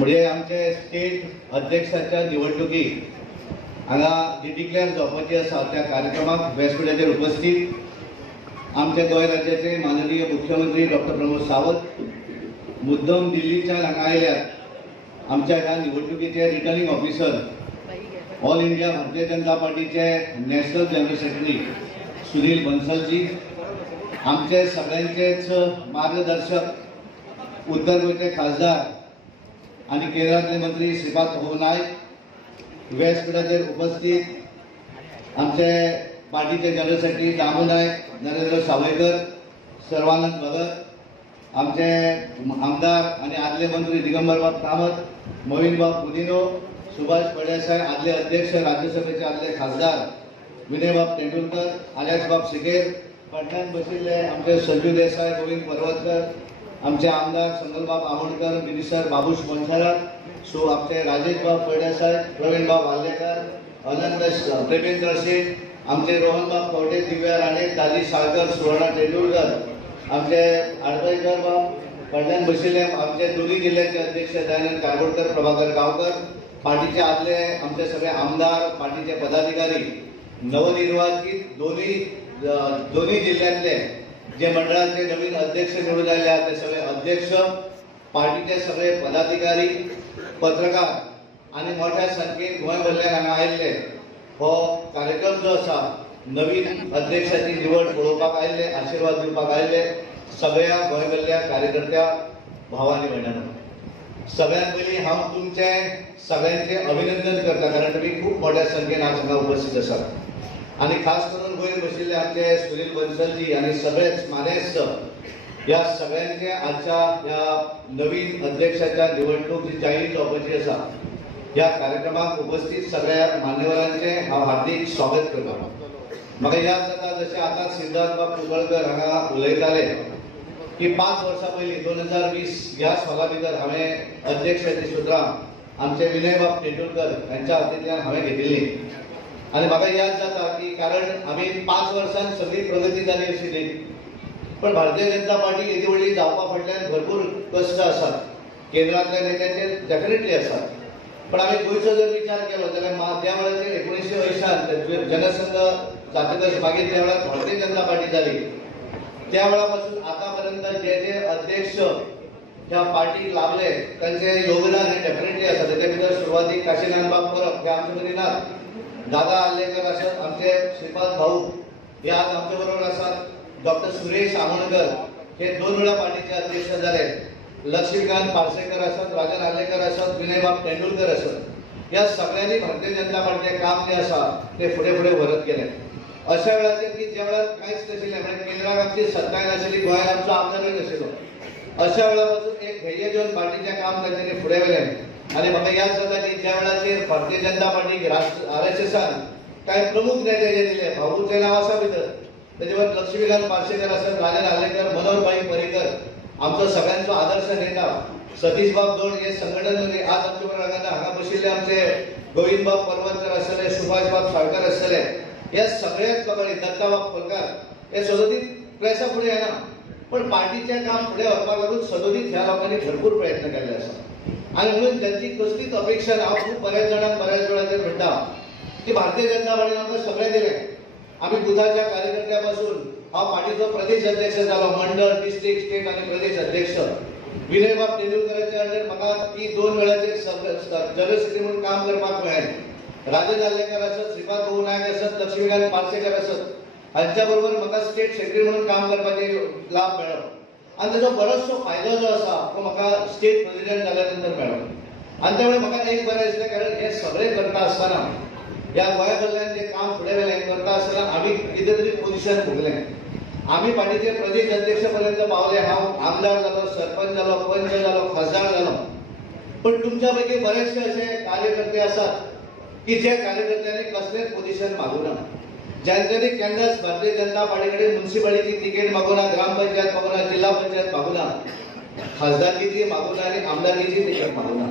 म्हणजे आमचे स्टेट अध्यक्षाच्या निवडणुकीक हांगा जी डिक्लेअर जावपाची आसा त्या कार्यक्रमाक व्यासपीठाचेर उपस्थित आमचे गोंय राज्याचे माननीय मुख्यमंत्री डॉक्टर प्रमोद सावंत मुद्दम दिल्लीच्यान हांगा आयल्यात। आमच्या ह्या निवडणुकीचे returning officer all India Bharatiya Janata पार्टीचे नॅशनल जनरल सेक्रेटरी सुनील बन्सलजी, आमचे सगळ्यांचेच मार्गदर्शक उत्तर गोंयचे खासदार आणि केरळातले मंत्री श्रीपाद भाऊ नायक, व्यासपीठाचेर उपस्थित आमचे पार्टीचे जनरल सेक्रेटरी दामू नायक, नरेंद्र सावयकर, सर्वानंद भगत, आमचे आमदार आणि आदले मंत्री दिगंबर बाब कामत, मोहीन बाब पुदिनो, सुभाष फळदेसाय, आदले अध्यक्ष राज्यसभेचे आदले खासदार विनय बाब तेंडुलकर, आल्यास बाब सिकेर, फाटल्यान बशिल्ले आमचे संजू देसाय, गोविंद पर्वतकर, आमचे आमदार संगलबाब आमोणकर, मिनिस्टर बाबूश मनसारा, सो आमचे राजेश बाब फळदेसाय, प्रवीण बाब वाल्लेकर, अनंत प्रेमेंद्र शेठ, आमचे रोहन बाब कवटे, दिव्या राणे, दाजी साळकर, सुवर्णा तेंडुलकर, आमचे आडवयकर बाब, फाटल्यान बशिल्ले आमचे दोन्ही जिल्ह्याचे अध्यक्ष दयानंद कारबोडकर, प्रभाकर गावकर, पार्टीचे आदले आमचे सगळे आमदार, पार्टीचे पदाधिकारी, नवनिर्वाचित दोन्ही जिल्ह्यातले जे मंडळाचे नवीन अध्यक्ष निवडून आले आहेत ते सगळे अध्यक्ष, पार्टीचे सगळे पदाधिकारी, पत्रकार आणि मोठ्या संख्येन गोंयभरल्यान हांगा आयिल्ले हो कार्यक्रम जो आसा नवीन अध्यक्षाची निवड पळोवपाक आयिल्ले, आशीर्वाद दिवपाक आयिल्ले सगळ्या गोंयभरल्या कार्यकर्त्या भावांनी भयणांनो, सगळ्यात पयलीं हांव तुमचे सगळ्यांचे अभिनंदन करता, कारण तुम्ही खूप मोठ्या संख्येन आज हांगा उपस्थित आसात आणि खास करून वयर बशिल्ले आमचे सुनील बन्सलजी आणि सगळेच मानेस्त या सगळ्यांचे आजच्या या नवीन अध्यक्षाच्या निवडणूक जी जाहीर जावपाची आसा या कार्यक्रमाक उपस्थित सगळ्या मान्यवरांचे हांव हार्दिक स्वागत करता। म्हाका याद जाता जशें आतां सिद्धार्थ बाब कुंकळकर हांगा उलयताले की 5 वर्सां पयलीं 2020 ह्या साला भितर हांवें अध्यक्षाची सुत्रां आमचे विनय बाब तेंडुलकर यांच्या हातींतल्यान हांवें घेतिल्ली आणि म्हाका याद जाता की कारण आमी 5 वर्सांत सगळी प्रगती जाली अशी न्ही, पण भारतीय जनता पार्टी येदी व्हडली जावपा फाटल्यान भरपूर कश्ट आसात, केंद्रांतल्या नेत्यांचे डेफिनेटली आसात, पण आमी गोंयचो जर विचार केलो जाल्यार त्या वेळाचेर 1980 जनसंघ जातकच मागीर त्या वेळार भारतीय जनता पार्टी जाली, त्या वेळापासून आतापर्यंत जे जे अध्यक्ष ह्या पार्टीक लाभले त्यांचे योगदान हे डेफिनेटली आसा। त्याच्या भितर सुरवातीक काशीनाथ बाब परब हे आमचे मदीं नात, दादा आल्लेकर आसात, आमचे श्रीपाद भाऊ हे आज आमचे बरोबर आसात, डॉक्टर सुरेश आमोणकर हे 2 वेळा पार्टीचे अध्यक्ष झाले, लक्ष्मीकांत पार्सेकर आसात, राजन आल्लेकर आसात, विनय बाब तेंडुलकर आसात, या सगळ्यांनी भारतीय जनता पार्टीचे काम जे आसा ते फुडें फुडें व्हरत गेले। अशा वेळाचेर की ज्या वेळार कांयच नाशिल्लें, म्हणजे केंद्राक आमची सत्ताय नाशिल्ली, गोंयांत आमचो आमदारूय नाशिल्लो, अशा वेळापासून एक ध्येय घेवन पार्टीचें काम तांच्यांनी फुडें व्हेलें आणि म्हाका याद जाता की ज्या वेळाचेर भारतीय जनता पार्टीक RSSन कांय प्रमुख नेते जे दिले, भाऊचें नांव आसा भितर, तेजे वर लक्ष्मीकांत पार्सेकर आसात, राजन आल्लेकर, मनोहरभाई पर्रीकर, आमचो सगळ्यांचो आदर्श नेता सतीश बाब दोड हे संघटन मंत्री आज आमचे बरोबर हांगा बशिल्ले आमचे गोविंद बाब पर्वतकर आसतले, सुभाष बाब साळकर आसतले, हे सगळेच लोकांनी दत्ता बाब फलकार हे सदोदीत प्रेसा फुडें येना, पण पार्टीचें काम फुडें व्हरपाक लागून सदोदीत ह्या लोकांनी भरपूर प्रयत्न केल्ले आसा आणि म्हणून त्यांची कसलीच अपेक्षा ना। हांव खूब बऱ्याच जाणांक बऱ्याच वेळाचेर म्हणटा की भारतीय जनता पार्टीन आमकां सगळें दिलें, आमी बुथाच्या कार्यकर्त्या पासून हांव पार्टीचो प्रदेश अध्यक्ष जालो, मंडळ, डिस्ट्रिक्ट, स्टेट आणि प्रदेश अध्यक्ष, विनय बाब तेंडुलकराच्या अंडर म्हाका ती 2 वेळाचेर जनरल सेक्रेटरी म्हणून काम करपाक मेळ्ळें, राजन आल्लेकर आसत, श्रीपाद भाऊ नायक आसत, लक्ष्मीकांत पार्सेकर आसत, हांच्या बरोबर म्हाका स्टेट सेक्रेटरी म्हणून काम करपाचे लाभ मेळ्ळो आणि ताचो बरोचसो फायदो जो आसा तो म्हाका स्टेट प्रेसिडेंट जाल्या नंतर मेळ्ळो आणि त्यामुळे म्हाका एक बरें दिसलें, कारण हे सगळें करता आसतना ह्या गोंयाकडल्यान जें काम फुडें व्हेलें करता आसतना आमी कितें तरी पोजिशन भोगलें, आमी पार्टीचे प्रदेश अध्यक्ष पर्यंत पावले, हांव आमदार जालो, सरपंच जालो, पंच जालो, खासदार जालो, पण तुमच्या पैकी बरेचसे असे कार्यकर्ते आसात की जे कार्यकर्त्यांनी कसलेच पोजिशन मागूं ना, ज्यांच्यानी केन्नाच भारतीय जनता पार्टी कडेन म्युनिसिपालिटीची तिकेट मागूं ना, ग्रामपंचायत मागूं ना, जिल्हा पंचायत मागूं ना, खासदारकीची मागूं ना आणि आमदारकीची तिकेट मागूं ना,